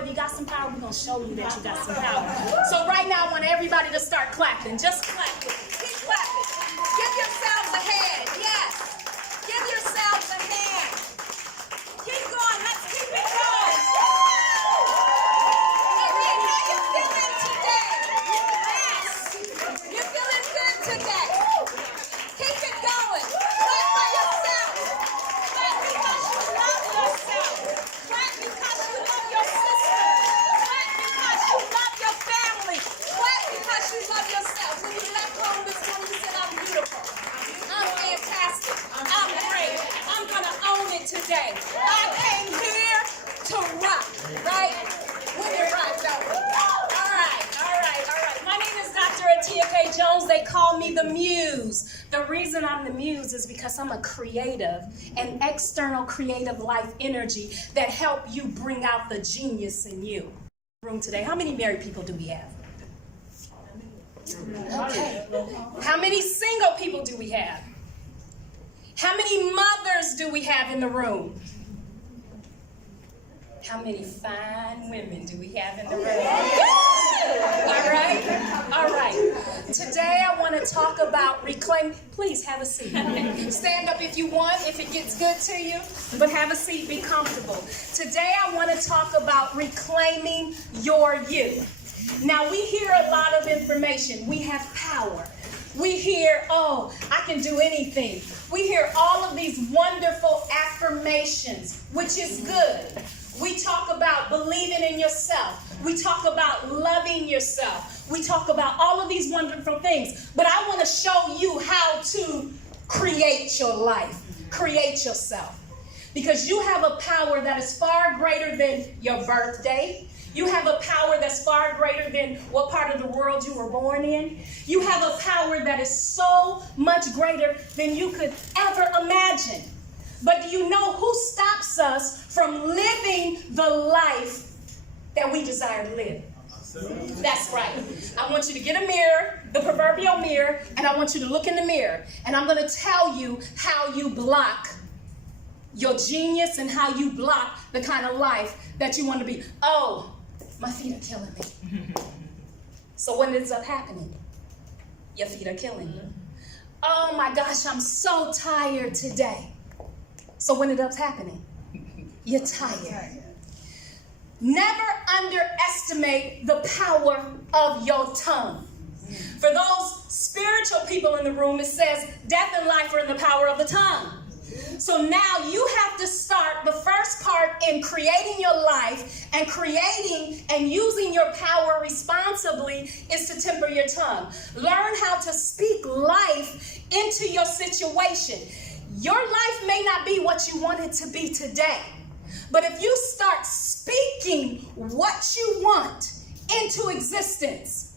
if you got some power, we're going to show you that you got some power. So right now, I want everybody to start clapping. Just clap with me. Keep clapping. Give yourselves a hand. Yes. Give yourselves a hand. Keep going. Let's keep it going. Amen. How you feeling today? Yes. You feeling good today? Keep it going. Clap for yourself. Clap because you love yourself. Clap because you love your sister. Clap because you love your family. Clap because you love yourself. When you left home this morning, you said, I'm beautiful. I'm fantastic. I'm great. I'm going to own it today. I came here to rock, right? Women rock, don't we? All right. My name is Dr. Atiya Jones. They call me the Muse. The reason I'm the Muse is because I'm a creative and external creative life energy that help you bring out the genius in you. Room today. How many married people do we have? Okay. How many single people do we have? How many mothers do we have in the room? How many fine women do we have in the room? All right. Today I want to talk about reclaim. Please have a seat. Stand up if you want, if it gets good to you, but have a seat, be comfortable. Today I want to talk about reclaiming your you. Now we hear a lot of information. We have power. We hear, oh, I can do anything. We hear all of these wonderful affirmations, which is good. We talk about believing in yourself. We talk about loving yourself. We talk about all of these wonderful things. But I want to show you how to create your life, create yourself. Because you have a power that is far greater than your birthday. You have a power that's far greater than what part of the world you were born in. You have a power that is so much greater than you could ever imagine. But do you know who stops us from living the life that we desire to live? That's right. I want you to get a mirror, the proverbial mirror, and I want you to look in the mirror. And I'm going to tell you how you block your genius and how you block the kind of life that you want to be. Oh, my feet are killing me. So what ends up happening? Your feet are killing you. Oh my gosh, I'm so tired today. So what ends up happening? You're tired. Never underestimate the power of your tongue. For those spiritual people in the room, it says death and life are in the power of the tongue. So now you have to start the first part in creating your life, and creating and using your power responsibly is to temper your tongue. Learn how to speak life into your situation. Your life may not be what you want it to be today, but if you start speaking what you want into existence,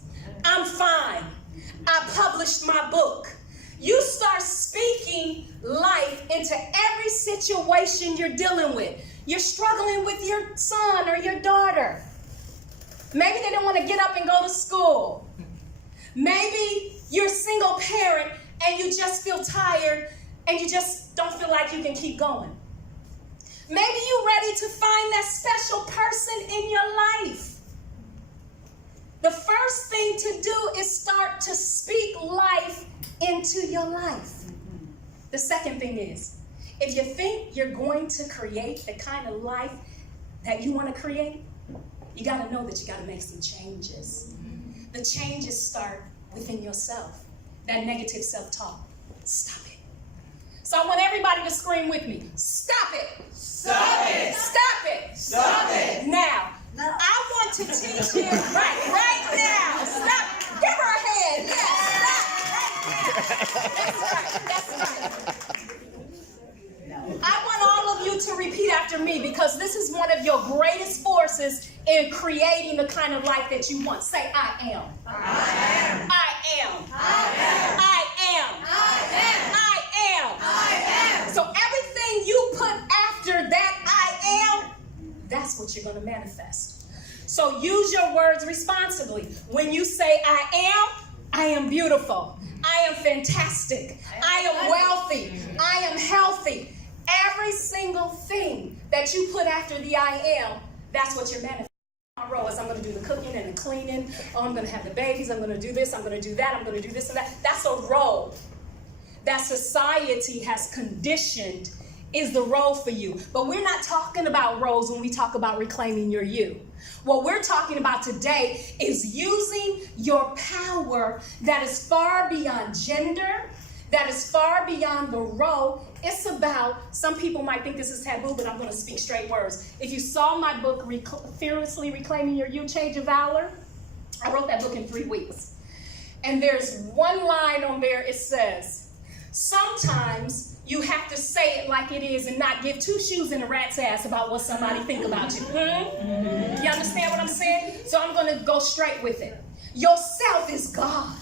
I'm fine. I published my book. You start speaking life into every situation you're dealing with. You're struggling with your son or your daughter. Maybe they don't want to get up and go to school. Maybe you're a single parent and you just feel tired and you just don't feel like you can keep going. Maybe you're ready to find that special person in your life. The first thing to do is start to speak life into your life. The second thing is, if you think you're going to create the kind of life that you want to create, you got to know that you got to make some changes. The changes start within yourself. That negative self-talk. Stop it. So I want everybody to scream with me. Stop it. Stop it. Stop it. Stop it. Now, I want to teach you right now. Stop. Give her a hand. Yes. Stop. That's right. I want all of you to repeat after me, because this is one of your greatest forces in creating the kind of life that you want. Say, I am. I am. I am. I am. I am. I am. I am. I am. So everything you put after that I am, that's what you're going to manifest. So use your words responsibly. When you say I am beautiful. I am fantastic. I am wealthy. I am healthy. Every single thing that you put after the I am, that's what you're manifesting. My role is I'm going to do the cooking and the cleaning. Oh, I'm going to have the babies. I'm going to do this. I'm going to do that. I'm going to do this and that. That's a role that society has conditioned is the role for you. But we're not talking about roles when we talk about reclaiming your you. What we're talking about today is using your power that is far beyond gender, that is far beyond the role. It's about, some people might think this is taboo, but I'm going to speak straight words. If you saw my book, Fearlessly Reclaiming Your You, Change of Valor, I wrote that book in 3 weeks. And there's one line on there, it says, sometimes you have to say it like it is and not give 2 shoes in a rat's ass about what somebody think about you. You understand what I'm saying? So I'm going to go straight with it. Yourself is God,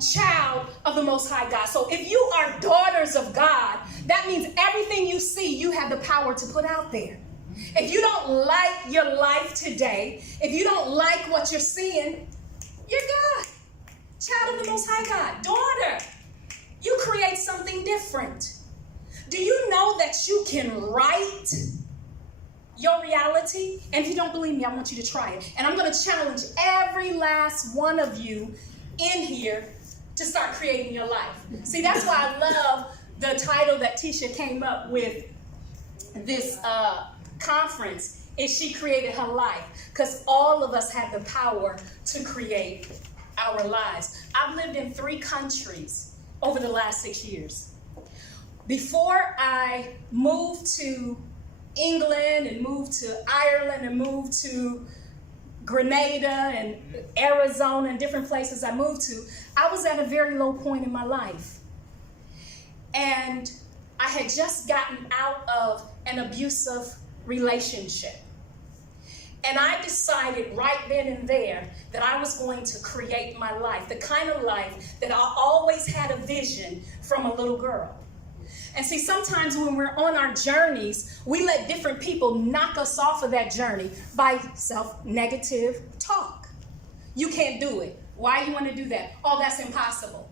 child of the Most High God. So if you are daughters of God, that means everything you see, you have the power to put out there. If you don't like your life today, if you don't like what you're seeing, you're God, child of the Most High God, daughter. You create something different. Do you know that you can write your reality? And if you don't believe me, I want you to try it. And I'm going to challenge every last one of you in here to start creating your life. See, that's why I love the title that Tisha came up with this conference, is She Created Her Life. Because all of us have the power to create our lives. I've lived in 3 countries over the last 6 years. Before I moved to England and moved to Ireland and moved to Grenada and Arizona and different places I moved to, I was at a very low point in my life. And I had just gotten out of an abusive relationship. And I decided right then and there that I was going to create my life, the kind of life that I always had a vision from a little girl. And see, sometimes when we're on our journeys, we let different people knock us off of that journey by self-negative talk. You can't do it. Why do you want to do that? Oh, that's impossible.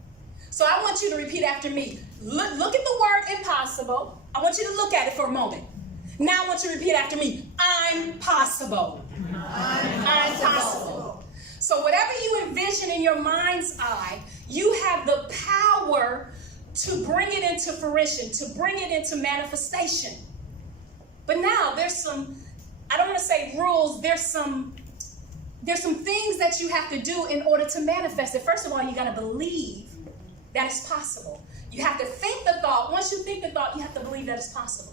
So I want you to repeat after me. Look at the word impossible. I want you to look at it for a moment. Now I want you to repeat after me. I'm possible. I'm possible. So whatever you envision in your mind's eye, you have the power to bring it into fruition, to bring it into manifestation. But now there's some, I don't want to say rules, there's some things that you have to do in order to manifest it. First of all, you got to believe that it's possible. You have to think the thought. Once you think the thought, you have to believe that it's possible.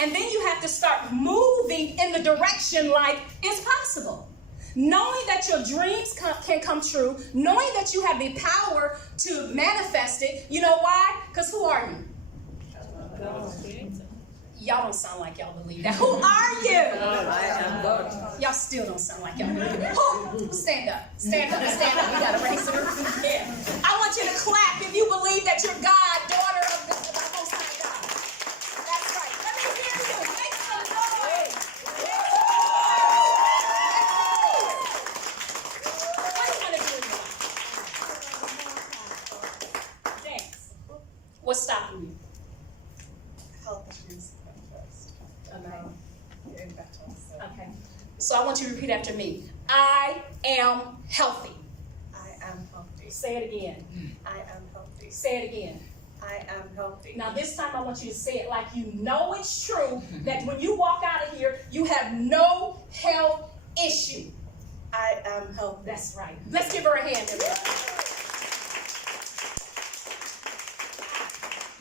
And then you have to start moving in the direction like it's possible. Knowing that your dreams can come true, knowing that you have the power to manifest it. You know why? Because who are you? Y'all don't sound like y'all believe that. Who are you? Y'all still don't sound like y'all believe it. Who? Stand up. Stand up. Stand up. You got to raise it. Yeah. I want you to clap if you believe that you're God, daughter of the Most High God. That's right. Let me hear you. Make some noise. What do you want to do in your life? Dance. What's stopping you? Health issues first. Getting better. Okay. So I want you to repeat after me. I am healthy. I am healthy. Say it again. I am healthy. Say it again. I am healthy. Now this time I want you to say it like you know it's true, that when you walk out of here, you have no health issue. I am healthy. That's right. Let's give her a hand.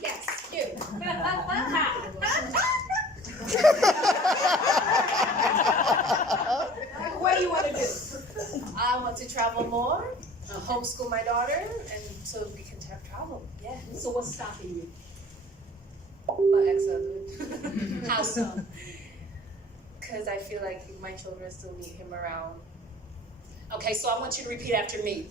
Yes, you. What do you want to do? I want to travel more, homeschool my daughter, and so we can travel. Yeah. So what's stopping you? My ex-husband. How so? Because I feel like my children still need him around. Okay, so I want you to repeat after me.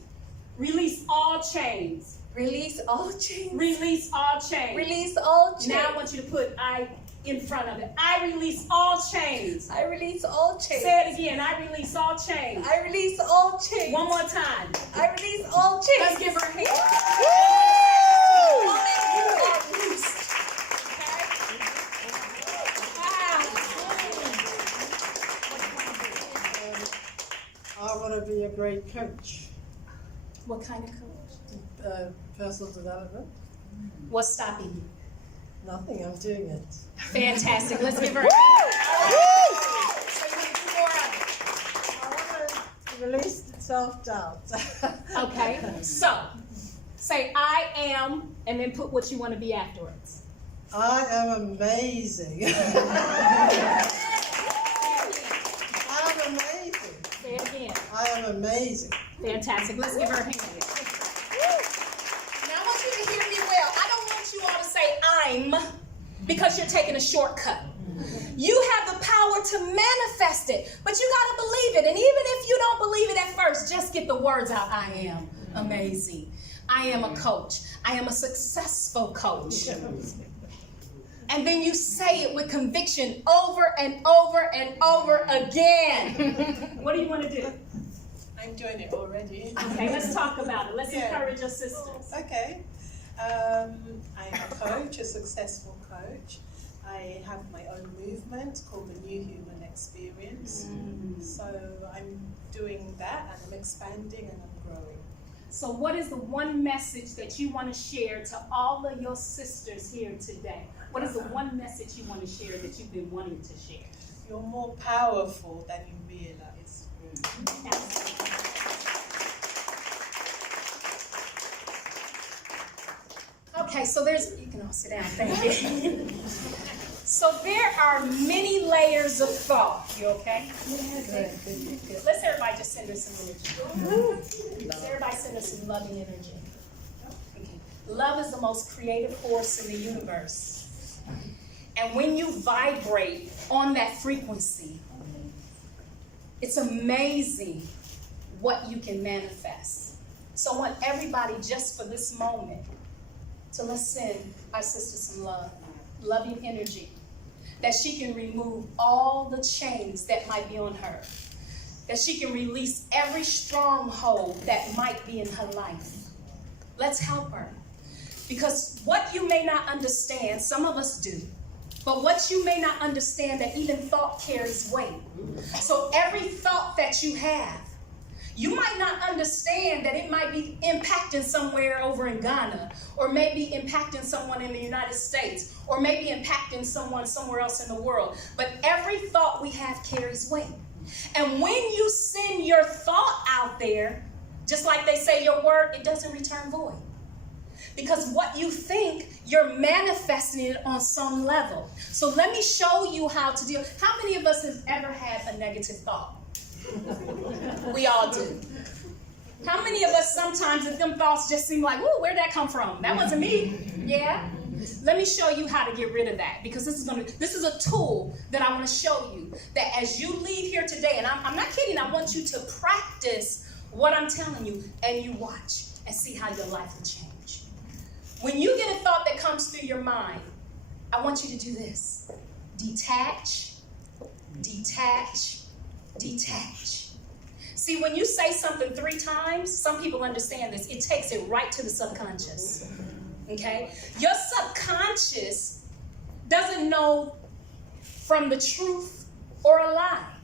Release all chains. Release all chains. Release all chains. Release all chains. Now I want you to put I in front of it. I release all chains. I release all chains. Say it again. I release all chains. I release all chains. One more time. I release all chains. Let's give her a hand. Woman, you are loosed. Okay? I want to be a great coach, What kind of coach? personal development. What's stopping you? Nothing, I'm doing it. Fantastic. Let's give her a hand. So you want to do more of I want to release the self-doubt. it. Okay. So say I am, and then put what you want to be afterwards. I am amazing. I am amazing. Say it again. I am amazing. Fantastic. Let's give her a hand. Now I want you to hear me well. I don't want you all to say I'm because you're taking a shortcut. You have the power to manifest it, but you got to believe it. And even if you don't believe it at first, just get the words out. I am amazing. I am a coach. I am a successful coach. And then you say it with conviction over and over and over again. What do you want to do? I'm doing it already. Okay, let's talk about it. Let's Yeah. encourage your sisters. Okay. I'm a coach, a successful coach. I have my own movement called the New Human Experience. So I'm doing that and I'm expanding and I'm growing. So what is the one message that you want to share to all of your sisters here today? What is the one message you want to share that you've been wanting to share? You're more powerful than you realize. Okay, so you can all sit down, thank you. So there are many layers of thought. You okay? Good. Let's everybody just send her some energy. Let's everybody send her some loving energy. Okay. Love is the most creative force in the universe. And when you vibrate on that frequency, it's amazing what you can manifest. So I want everybody just for this moment to let's send our sister some love, loving energy, that she can remove all the chains that might be on her, that she can release every stronghold that might be in her life. Let's help her. Because what you may not understand, some of us do, but what you may not understand, that even thought carries weight. So every thought that you have, you might not understand that it might be impacting somewhere over in Ghana, or maybe impacting someone in the United States, or maybe impacting someone somewhere else in the world. But every thought we have carries weight. And when you send your thought out there, just like they say your word, it doesn't return void. Because what you think, you're manifesting it on some level. So let me show you how to deal. How many of us have ever had a negative thought? We all do. How many of us sometimes, if them thoughts just seem like, ooh, where'd that come from? That wasn't me. Yeah? Let me show you how to get rid of that, because this is a tool that I want to show you, that as you leave here today, and I'm not kidding, I want you to practice what I'm telling you, and you watch and see how your life will change. When you get a thought that comes through your mind, I want you to do this. Detach, detach, detach. See, when you say something 3 times, some people understand this, it takes it right to the subconscious. Okay? Your subconscious doesn't know from the truth or a lie.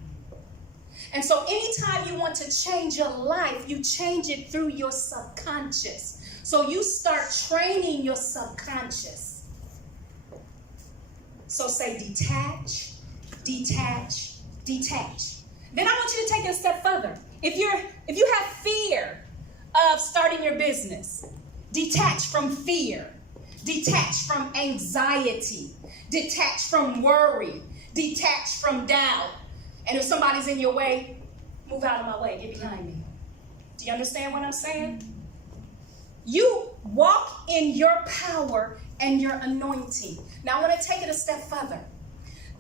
And so anytime you want to change your life, you change it through your subconscious. So you start training your subconscious. So say detach, detach, detach. Then I want you to take it a step further. If you have fear of starting your business, detach from fear, detach from anxiety, detach from worry, detach from doubt. And if somebody's in your way, move out of my way, get behind me. Do you understand what I'm saying? You walk in your power and your anointing. Now I want to take it a step further.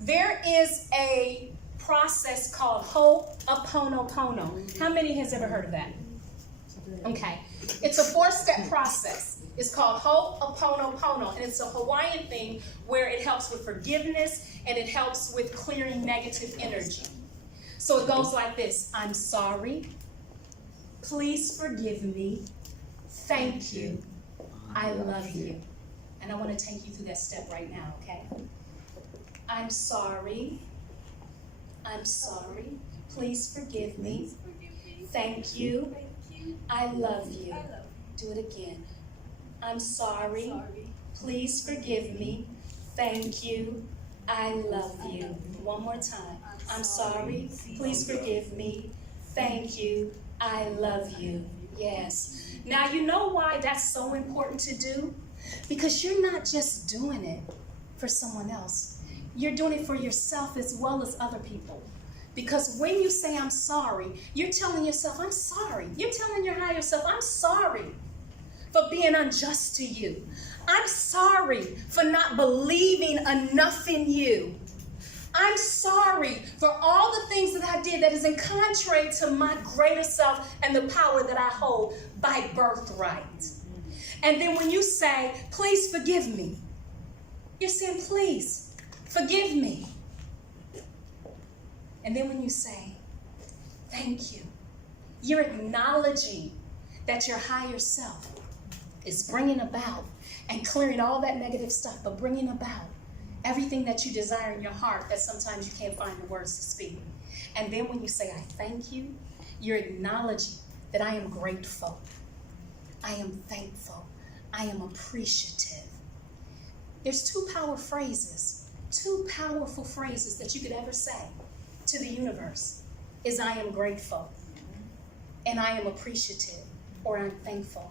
There is a process called Ho'oponopono. How many has ever heard of that? Okay. It's a 4-step process. It's called Ho'oponopono, and it's a Hawaiian thing where it helps with forgiveness and it helps with clearing negative energy. So it goes like this. I'm sorry. Please forgive me. Thank you. I love you. And I want to take you through that step right now, okay? I'm sorry. I'm sorry. Please forgive me. Thank you. I love you. Do it again. I'm sorry. Please forgive me. Thank you. I love you. One more time. I'm sorry. Please forgive me. Thank you. I love you. Yes. Now you know why that's so important to do? Because you're not just doing it for someone else. You're doing it for yourself as well as other people. Because when you say I'm sorry, you're telling yourself, I'm sorry. You're telling your higher self, I'm sorry for being unjust to you. I'm sorry for not believing enough in you. I'm sorry for all the things that I did that is in contrary to my greater self and the power that I hold by birthright. And then when you say, please forgive me, you're saying, please forgive me. And then when you say, thank you, you're acknowledging that your higher self is bringing about and clearing all that negative stuff, but bringing about everything that you desire in your heart that sometimes you can't find the words to speak. And then when you say, I thank you, you're acknowledging that I am grateful. I am thankful. I am appreciative. There's two powerful phrases that you could ever say to the universe is I am grateful and I am appreciative or I'm thankful.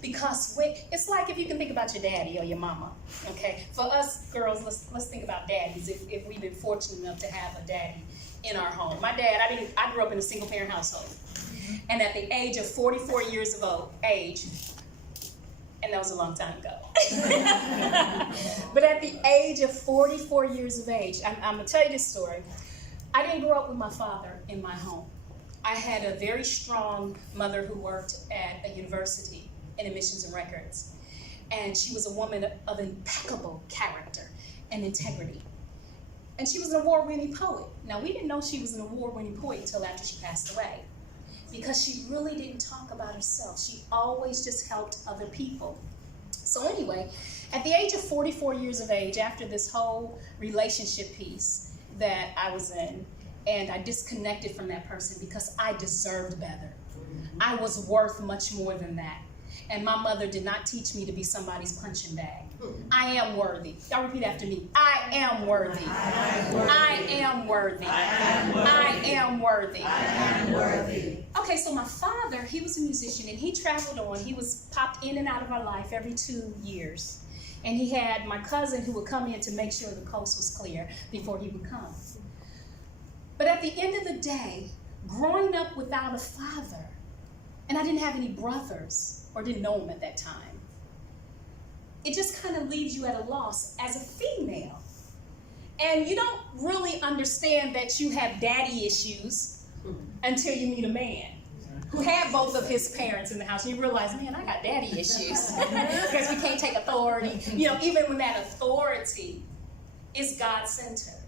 Because it's like if you can think about your daddy or your mama, okay? For us girls, let's think about daddies if we've been fortunate enough to have a daddy in our home. My dad, I grew up in a single parent household. And at the age of 44 years of age, and that was a long time ago. But at the age of 44 years of age, I'm gonna tell you this story. I didn't grow up with my father in my home. I had a very strong mother who worked at a university in admissions and records. And she was a woman of impeccable character and integrity. And she was an award-winning poet. Now, we didn't know she was an award-winning poet until after she passed away, because she really didn't talk about herself. She always just helped other people. So anyway, at the age of 44 years of age, after this whole relationship piece that I was in, and I disconnected from that person because I deserved better. I was worth much more than that. And my mother did not teach me to be somebody's punching bag. I am worthy. Y'all repeat after me. I am worthy. I am worthy. I am worthy. I am worthy. Okay, so my father, he was a musician and he traveled on. He was popped in and out of our life every 2 years. And he had my cousin who would come in to make sure the coast was clear before he would come. But at the end of the day, growing up without a father, and I didn't have any brothers, or didn't know them at that time, it just kind of leaves you at a loss as a female. And you don't really understand that you have daddy issues until you meet a man who had both of his parents in the house. And you realize, man, I got daddy issues because we can't take authority. You know, even when that authority is God-centered.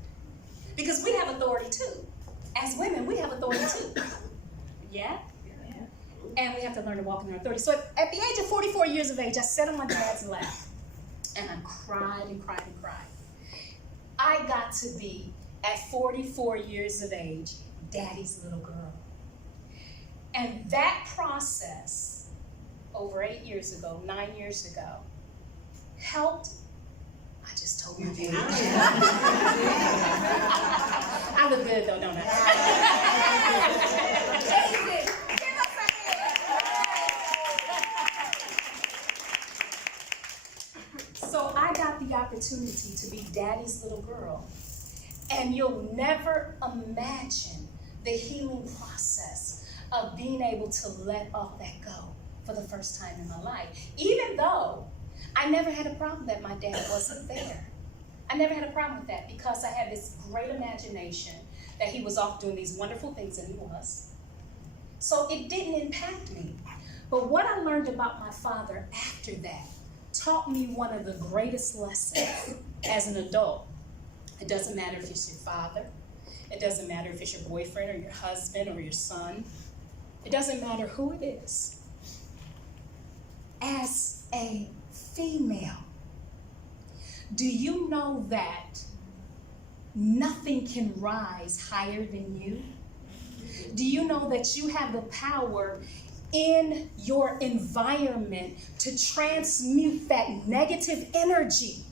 Because we have authority too. As women, we have authority too. Yeah? And we have to learn to walk in our authority. So at the age of 44 years of age, I sat on my dad's lap and I cried and cried and cried. I got to be, at 44 years of age, daddy's little girl. And that process, over 8 years ago, 9 years ago, helped. I just told my daddy. I look good though, don't I? So I got the opportunity to be daddy's little girl. And you'll never imagine the healing process of being able to let all that go for the first time in my life. Even though I never had a problem that my dad wasn't there. I never had a problem with that because I had this great imagination that he was off doing these wonderful things, and he was. So it didn't impact me. But what I learned about my father after that taught me one of the greatest lessons as an adult. It doesn't matter if it's your father. It doesn't matter if it's your boyfriend or your husband or your son. It doesn't matter who it is. As a female, do you know that nothing can rise higher than you? Do you know that you have the power in your environment to transmute that negative energy?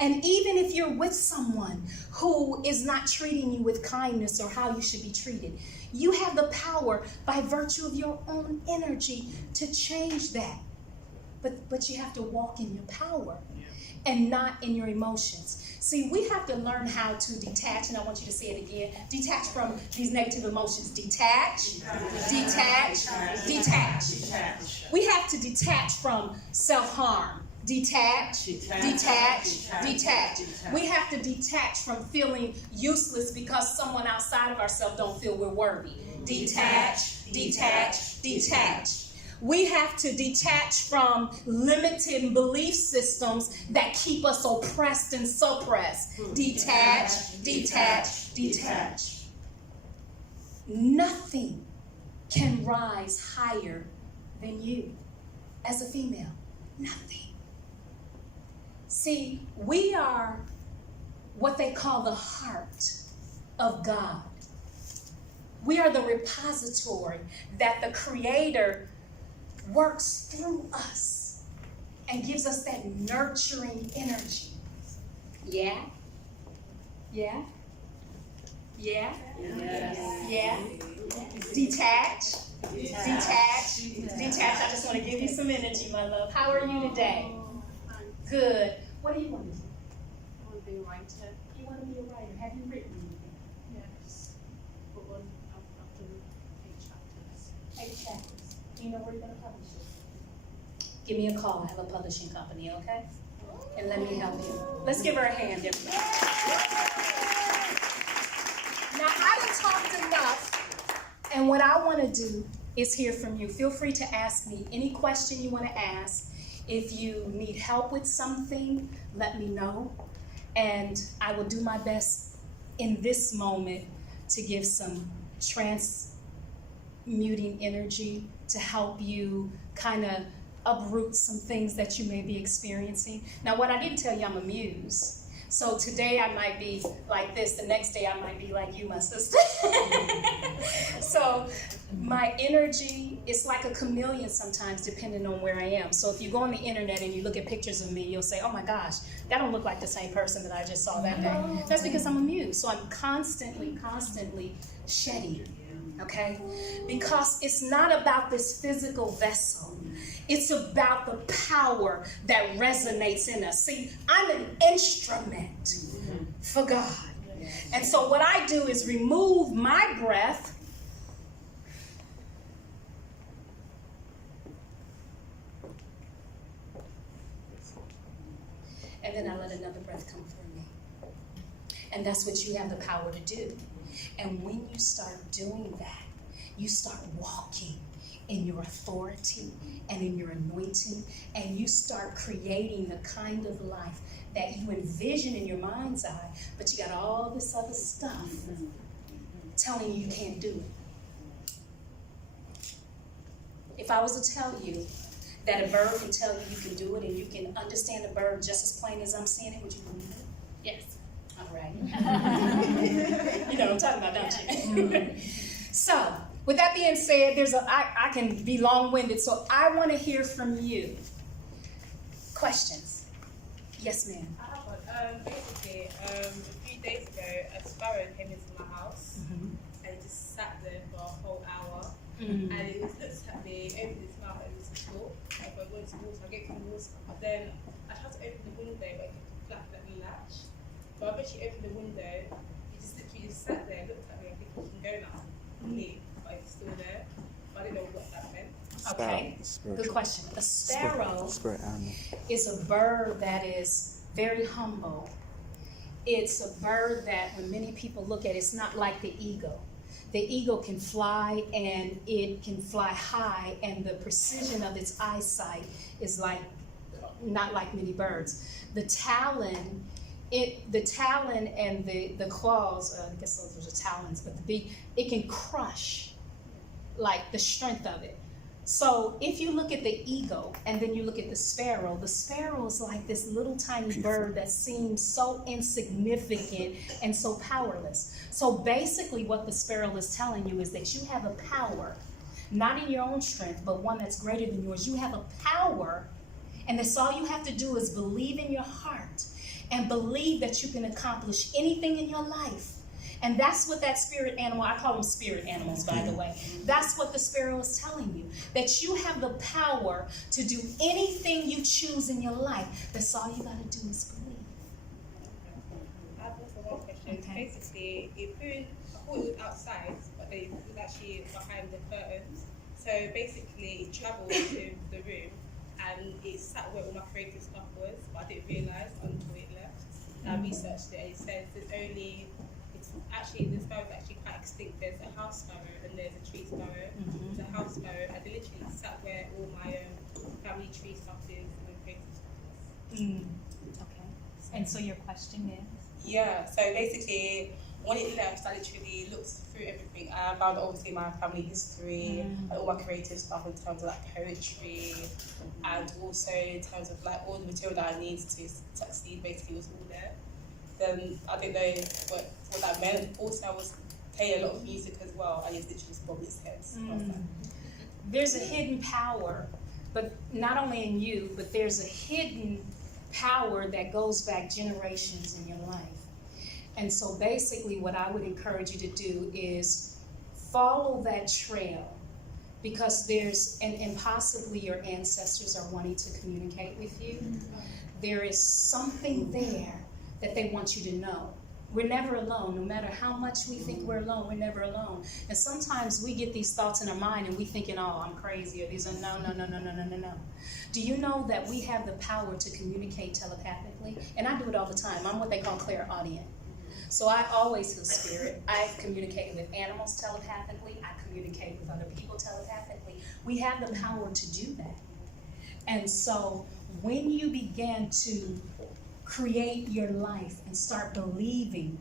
And even if you're with someone who is not treating you with kindness or how you should be treated, you have the power by virtue of your own energy to change that. But you have to walk in your power and not in your emotions. See, we have to learn how to detach, and I want you to say it again. Detach from these negative emotions. Detach, detach, detach. We have to detach from self-harm. Detach, detach, detach. We have to detach from feeling useless because someone outside of ourselves don't feel we're worthy. Detach, detach, detach. We have to detach from limited belief systems that keep us oppressed and suppressed. Detach, detach, detach. Nothing can rise higher than you as a female. Nothing. See, we are what they call the heart of God. We are the repository that the Creator works through us and gives us that nurturing energy. Yeah? Yeah? Yeah? Yeah? Detach, detach, detach. I just want to give you some energy, my love. How are you today? Good. What do you want to do? I want to be a writer. You want to be a writer. Have you written anything? Yes. But I've done 8 chapters. 8 chapters. Do you know where you're going to publish it? Give me a call. I have a publishing company, okay? And let me help you. Let's give her a hand, everybody. Now, I done talked enough, and what I want to do is hear from you. Feel free to ask me any question you want to ask. If you need help with something, let me know. And I will do my best in this moment to give some transmuting energy to help you kind of uproot some things that you may be experiencing. Now, what I didn't tell you, I'm a muse. So today I might be like this, the next day I might be like you, my sister. So my energy is like a chameleon sometimes, depending on where I am. So if you go on the internet and you look at pictures of me, you'll say, oh my gosh, that don't look like the same person that I just saw that day. That's because I'm a muse. So I'm constantly shedding, okay? Because it's not about this physical vessel. It's about the power that resonates in us. See, I'm an instrument for God. And so what I do is remove my breath and then I let another breath come through me. And that's what you have the power to do. And when you start doing that, you start walking in your authority and in your anointing, and you start creating the kind of life that you envision in your mind's eye, but you got all this other stuff telling you you can't do it. If I was to tell you that a bird can tell you you can do it and you can understand a bird just as plain as I'm seeing it, would you believe it? Yes. All right. You know what I'm talking about, don't you? So, with that being said, I can be long-winded, so I want to hear from you. Questions? Yes, ma'am. I have one. Basically, a few days ago, a sparrow came into my house and it just sat there for a whole hour. And it just looked at me, opened its mouth, and it was to talk. Like, I wanted to water, I gave him water. But then I tried to open the window, but it flat the latch. But I eventually opened the window, it just literally just sat there, looked at me, and thinking, you can go now. Leave. But it's still there. But I didn't know what that meant. Okay, good question. A sparrow Spirit animal. is a bird that is very humble. It's a bird that when many people look at it, it's not like the eagle. The eagle can fly and it can fly high, and the precision of its eyesight is like not like many birds. The talon and the claws, I guess those are talons, but the beak, it can crush like the strength of it. So if you look at the eagle and then you look at the sparrow is like this little tiny bird that seems so insignificant and so powerless. So basically what the sparrow is telling you is that you have a power, not in your own strength, but one that's greater than yours. You have a power, and that's all you have to do is believe in your heart and believe that you can accomplish anything in your life. And that's what that spirit animal, I call them spirit animals, by the way. That's what the sparrow is telling you, that you have the power to do anything you choose in your life. That's all you got to do is believe. I have also one question. Okay. Basically, I thought it was outside, but it was actually behind the curtains. So basically, it travelled to the room and it sat where all my creative stuff was, but I didn't realise until it left. And I researched it and it says the sparrow is actually quite extinct. There's a house sparrow and there's a tree sparrow. The house sparrow, and they literally sat where all my family tree stuff is and creative stuff is. Okay. And so your question is? Yeah, so basically, when it left, I literally looked through everything. I found obviously my family history, and all my creative stuff in terms of like poetry, and also in terms of like all the material that I need to succeed. Basically, was all there. Then I didn't know what that meant. Also, I was playing a lot of music as well, and it's literally just bobbed its head. There's a hidden power, but not only in you, but there's a hidden power that goes back generations in your life. And so basically what I would encourage you to do is follow that trail, because there's, and possibly your ancestors are wanting to communicate with you. There is something there that they want you to know. We're never alone. No matter how much we think we're alone, we're never alone. And sometimes we get these thoughts in our mind and we thinking, oh, I'm crazy, or these are no. Do you know that we have the power to communicate telepathically? And I do it all the time. I'm what they call clairaudient. So I always feel spirit. I communicate with animals telepathically. I communicate with other people telepathically. We have the power to do that. And so when you begin to create your life and start believing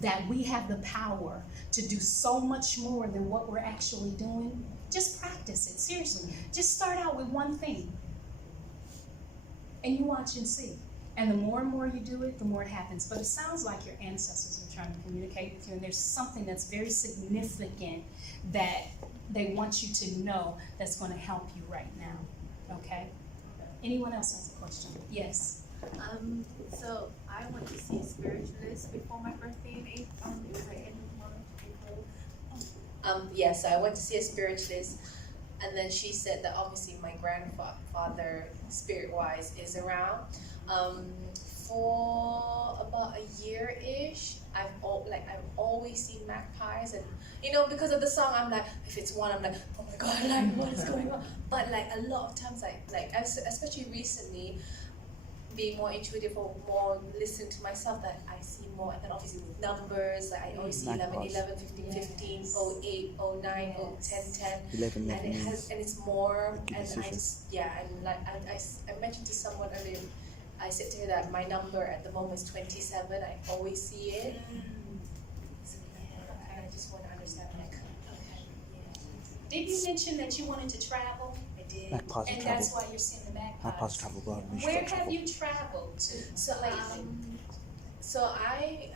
that we have the power to do so much more than what we're actually doing, just practice it. Seriously, just start out with one thing and you watch and see. And the more and more you do it, the more it happens. But it sounds like your ancestors are trying to communicate with you, and there's something that's very significant that they want you to know that's going to help you right now. Okay? Anyone else has a question? Yes. So I went to see a spiritualist before my birthday in April. It was like end of March, April. Yes, I went to see a spiritualist, and then she said that obviously my grandfather, spirit-wise, is around. For about a year-ish, I've always seen magpies, and because of the song, I'm like, if it's one, I'm like, oh my god, like what is going on? But like a lot of times, like especially recently, being more intuitive or more listening to myself, that I see more, and then obviously with numbers, like I always see 11, 15, 15, 08, 09, 10, 10, and it has, and it's more, and I just, and like I mentioned to someone earlier, I said to her that my number at the moment is 27, I always see it, so and I just want to understand, like, Did you mention that you wanted to travel? I did. Magpies And travel. that's why you're seeing the magpies. Magpies travel well. We should Where travel. have you traveled to? So I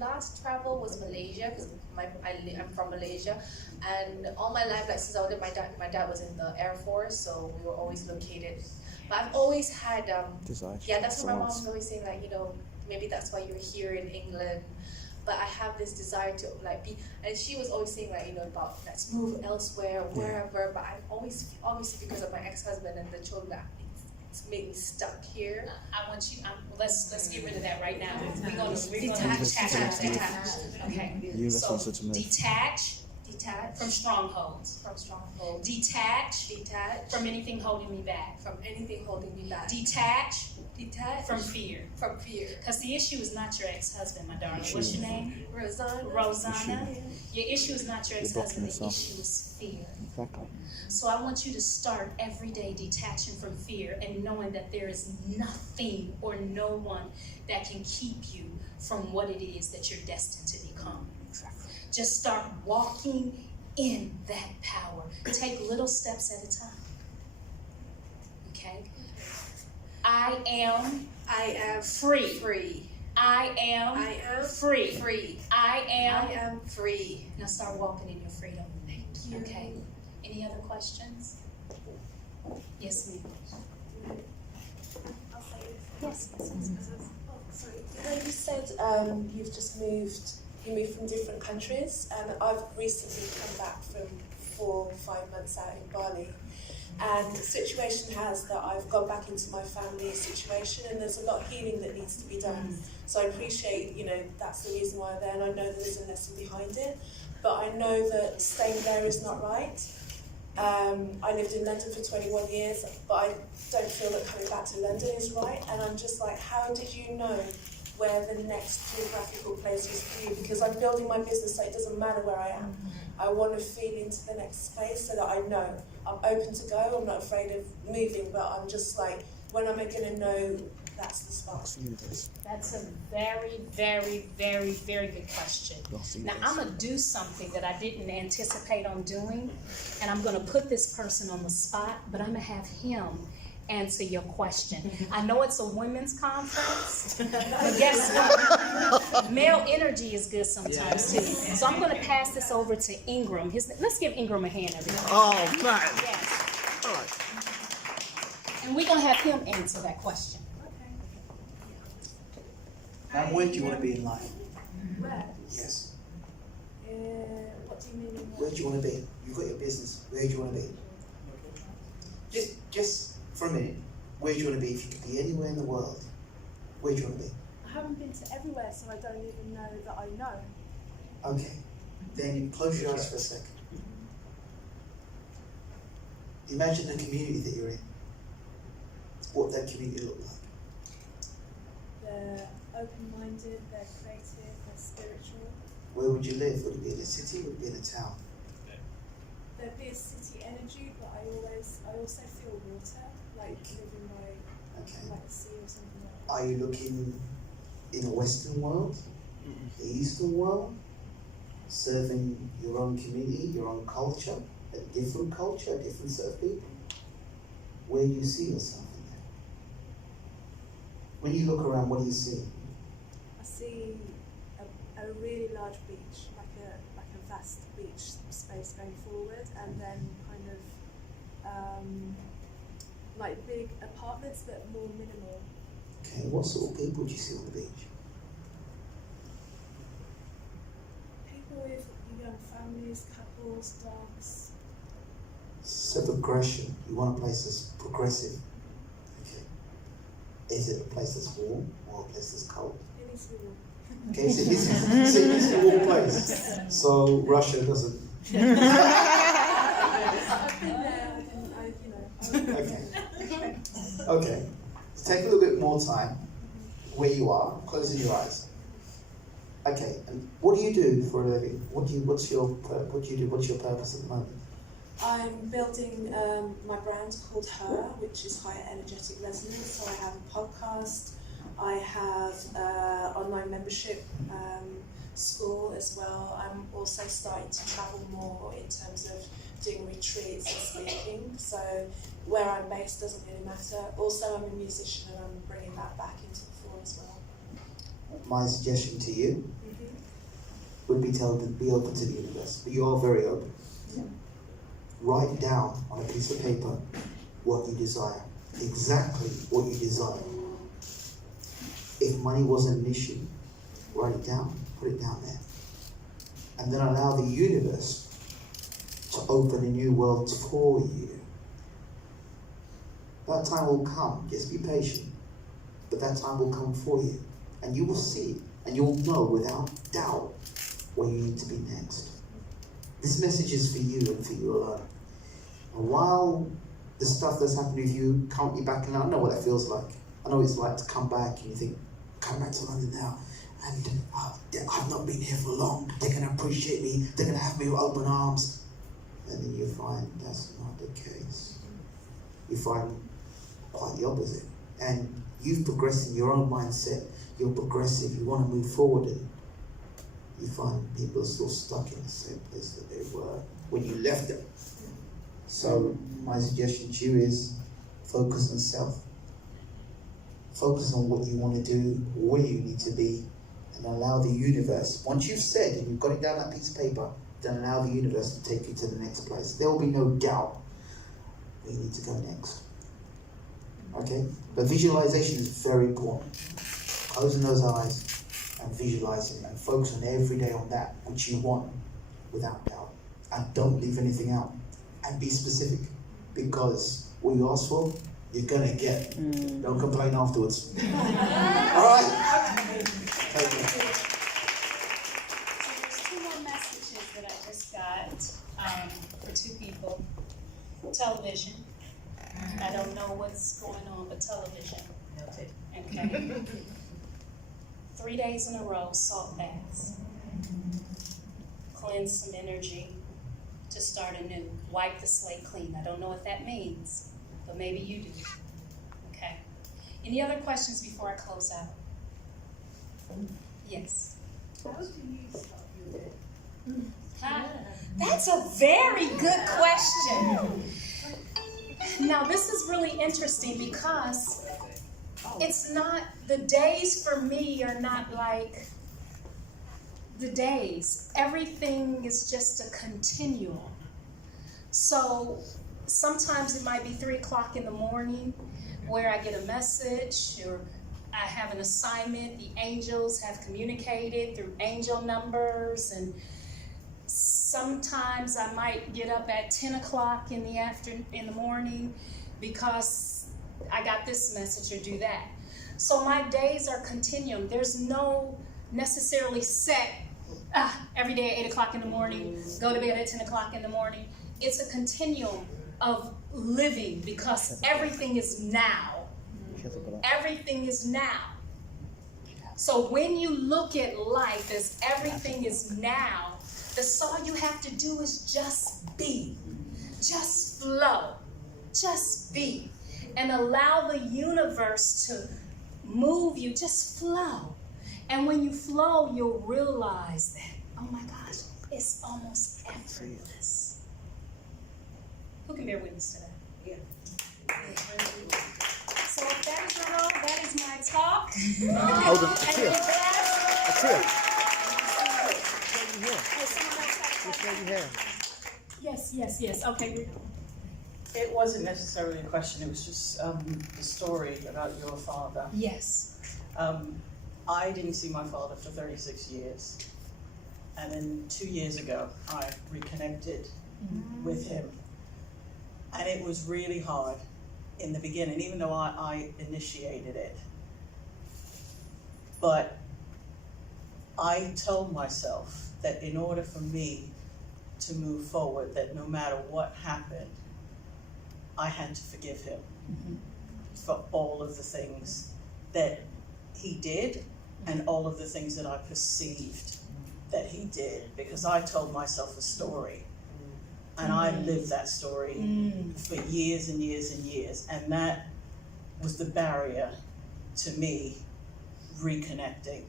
last travel was Malaysia, because I'm from Malaysia, and all my life, like since I was my dad was in the Air Force, so we were always located. But I've always had Desire. that's what my mom was always saying, like, maybe that's why you're here in England. But I have this desire to like be, and she was always saying like, about let's move elsewhere, wherever. But I'm always, obviously because of my ex-husband and the children, that it's made me stuck here. I want you. Let's get rid of that right now. We're gonna detach. Okay. You So also to move. detach Detach from strongholds. from strongholds. Detach Detach from anything holding me back. from anything holding me back. Detach Detach from fear. from fear. Because the issue is not your ex-husband, my darling. What's your name? Rosanna. Your issue is not your You're blocking ex-husband. The yourself. issue is fear. Exactly. So I want you to start every day detaching from fear and knowing that there is nothing or no one that can keep you from what it is that you're destined to become. Exactly. Just start walking in that power. Take little steps at a time. Okay? I am free. Free. I am I am free. free. I I am. am free. Now start walking in your freedom. Thank you. Okay. Any other questions? Yes, ma'am. I'll say this. Yes. Oh, sorry. You know, you said you've just moved. You moved from different countries, and I've recently come back from 4 or 5 months out in Bali. And the situation has that I've gone back into my family situation, and there's a lot of healing that needs to be done. So I appreciate, that's the reason why I'm there, and I know there's a lesson behind it. But I know that staying there is not right. I lived in London for 21 years, but I don't feel that coming back to London is right. And I'm just like, how did you know where the next geographical place was for you? Because I'm building my business, so it doesn't matter where I am. I want to feel into the next space so that I know I'm open to go. I'm not afraid of moving, but I'm just like, when am I going to know that's the spot? That's a very, very, very, very good question. Now, I'm going to do something that I didn't anticipate on doing, and I'm going to put this person on the spot, but I'm going to have him answer your question. I know it's a women's conference, but guess what? Male energy is good sometimes too. So I'm going to pass this over to Ingram. Let's give Ingram a hand, everybody. Oh, man. Yes. All right. And we're going to have him answer that question. And where do you want to be in life? Where? Yes. What do you mean? Where do you want to be? You've got your business. Where do you want to be? Just for a minute. Where do you want to be? If you could be anywhere in the world, where do you want to be? I haven't been to everywhere, so I don't even know that I know. Okay. Then close your eyes for a second. Imagine the community that you're in. What that community look like. They're open-minded, they're creative, they're spiritual. Where would you live? Would it be in a city? Would it be in a town? There'd be a city energy, but I also feel water, like living by Okay. like the sea or something like that. Are you looking in a Western world? The Eastern world? Serving your own community, your own culture? A different culture, a different set of people? Where do you see yourself in there? When you look around, what do you see? I see a really large beach, like a vast beach space going forward, and then kind of like big apartments that are more minimal. Okay, what sort of people do you see on the beach? People with young families, couples, dogs. So progression, you want a place that's progressive. Okay. Is it a place that's warm or a place that's cold? It needs to be warm. Okay, so it's a warm place. So Russia doesn't. I've been there, Okay. Okay. So take a little bit more time where you are, closing your eyes. Okay, and what do you do for a living? What's your purpose at the moment? I'm building my brand called Her, which is Higher Energetic Resonance. So I have a podcast, I have online membership school as well. I'm also starting to travel more in terms of doing retreats and speaking. So where I'm based doesn't really matter. Also, I'm a musician and I'm bringing that back into the fore as well. My suggestion to you would be to be open to the universe, but you are very open. Write down on a piece of paper what you desire, exactly what you desire. If money wasn't an issue, write it down, put it down there. And then allow the universe to open a new world for you. That time will come, just be patient, but that time will come for you. And you will see, and you'll know without doubt where you need to be next. This message is for you and for you alone. And while the stuff that's happening with you currently back in London, I know what that feels like. I know what it's like to come back and you think, come back to London now, and I've not been here for long. They're going to appreciate me. They're going to have me with open arms. And then you find that's not the case. You find quite the opposite. And you've progressed in your own mindset. You're progressive. You want to move forward. And you find people are still stuck in the same place that they were. when you left them. So my suggestion to you is focus on self. Focus on what you want to do, where you need to be, and allow the universe, once you've said and you've got it down on that piece of paper, then allow the universe to take you to the next place. There will be no doubt where you need to go next. Okay? But visualization is very important. Closing those eyes and visualizing and focus on every day on that which you want without doubt. And don't leave anything out. And be specific. Because what you ask for, you're gonna get. Don't complain afterwards. Alright? Okay. So there's two more messages that I just got for two people. Television. I don't know what's going on, but television. Okay. 3 days in a row, salt baths. Cleanse some energy to start anew. Wipe the slate clean. I don't know what that means, but maybe you do. Okay. Any other questions before I close out? Yes. How do you stop your day? Huh? That's a very good question. Now, this is really interesting because it's not, the days for me are not like the days. Everything is just a continuum. So sometimes it might be 3 o'clock in the morning where I get a message or I have an assignment. The angels have communicated through angel numbers, and sometimes I might get up at 10 o'clock in the morning because I got this message or do that. So my days are continuum. There's no necessarily set every day at 8 o'clock in the morning, go to bed at 10 o'clock in the morning. It's a continuum of living because everything is now. Everything is now. So when you look at life as everything is now, that's all you have to do is just be. Just flow. Just be. And allow the universe to move you. Just flow. And when you flow, you'll realize that, oh my gosh, it's almost effortless. Who can bear witness to that? Yeah. So if that is your role, that is my talk. Hold on, Atiya. Yes. Okay. It wasn't necessarily a question, it was just the story about your father. Yes. I didn't see my father for 36 years. And then 2 years ago, I reconnected with him. And it was really hard in the beginning, even though I initiated it. But I told myself that in order for me to move forward, that no matter what happened, I had to forgive him for all of the things that he did and all of the things that I perceived that he did, because I told myself a story and I lived that story for years and years and years, and that was the barrier to me reconnecting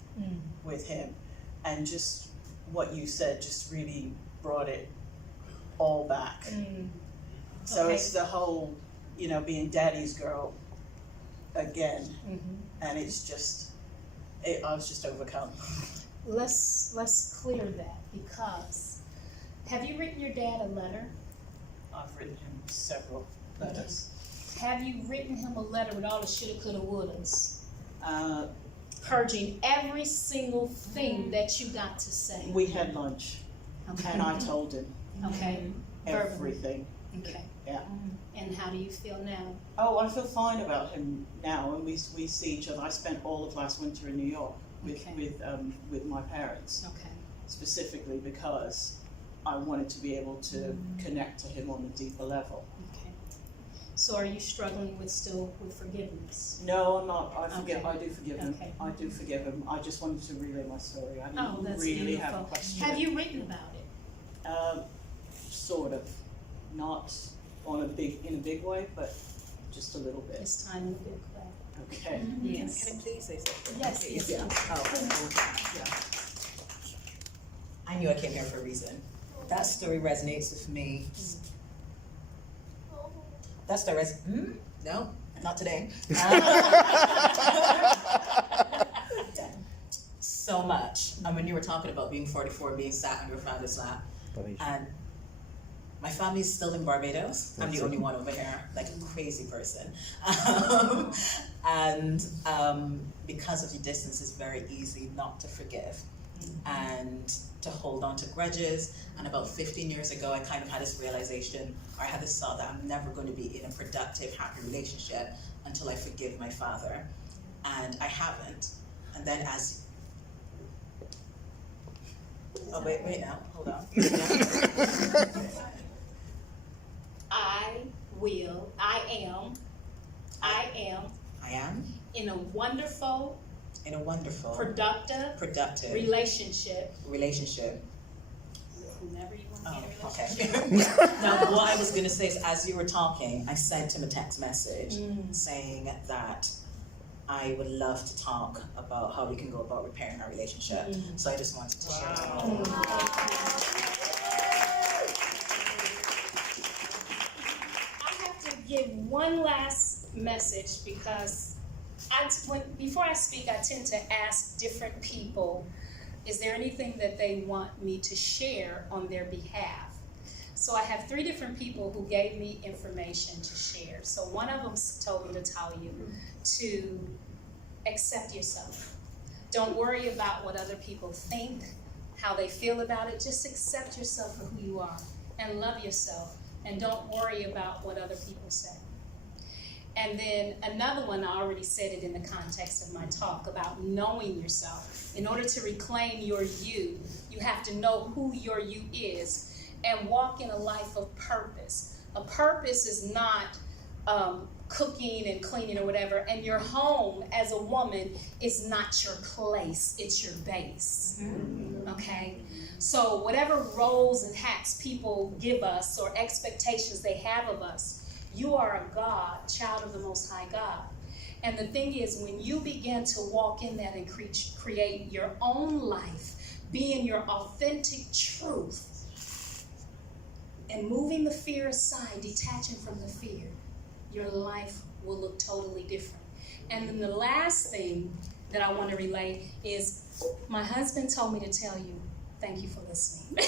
with him. And just what you said just really brought it all back. So it's the whole, being daddy's girl again, and it's just, I was just overcome. Let's clear that, because have you written your dad a letter? I've written him several letters. Have you written him a letter with all the shoulda, coulda, wouldas? Purging every single thing that you got to say. We had lunch, and I told him everything. Okay. Yeah. And how do you feel now? Oh, I feel fine about him now, and we see each other. I spent all of last winter in New York with my parents. Okay. Specifically because I wanted to be able to connect to him on a deeper level. Okay. So are you struggling with forgiveness? No, I'm not. I do forgive him. Okay. I do forgive him. I just wanted to relay my story. I Oh, didn't that's really beautiful. have a question. Have you written about it? Sort of. Not in a big way, but just a little bit. This time in a big way. Okay. Yes. Can I please say something? Yes. Yeah. Oh, yeah. I knew I came here for a reason. That story resonates with me. That story no, not today. So much. And when you were talking about being 44 and being sat on your father's lap, and my family is still in Barbados. I'm the only one over here, like a crazy person. Because of the distance, it's very easy not to forgive and to hold on to grudges. And about 15 years ago, I kind of had this realization, or I had this thought that I'm never going to be in a productive, happy relationship until I forgive my father. And I haven't. And then oh, wait now, hold on. I am in a wonderful, productive relationship. Whomever you want to Oh, get a okay. relationship. Now, what I was going to say is, as you were talking, I sent him a text message saying that I would love to talk about how we can go about repairing our relationship. So I just wanted to share that. I have to give one last message because before I speak, I tend to ask different people, is there anything that they want me to share on their behalf? So I have 3 different people who gave me information to share. So one of them told me to tell you to accept yourself. Don't worry about what other people think, how they feel about it. Just accept yourself for who you are and love yourself. And don't worry about what other people say. And then another one, I already said it in the context of my talk about knowing yourself. In order to reclaim your you, you have to know who your you is and walk in a life of purpose. A purpose is not cooking and cleaning or whatever, and your home as a woman is not your place, it's your base. Okay? So whatever roles and hats people give us or expectations they have of us, you are a God, child of the Most High God. And the thing is, when you begin to walk in that and create your own life, be in your authentic truth, and moving the fear aside, detaching from the fear, your life will look totally different. And then the last thing that I want to relay is, my husband told me to tell you, thank you for listening.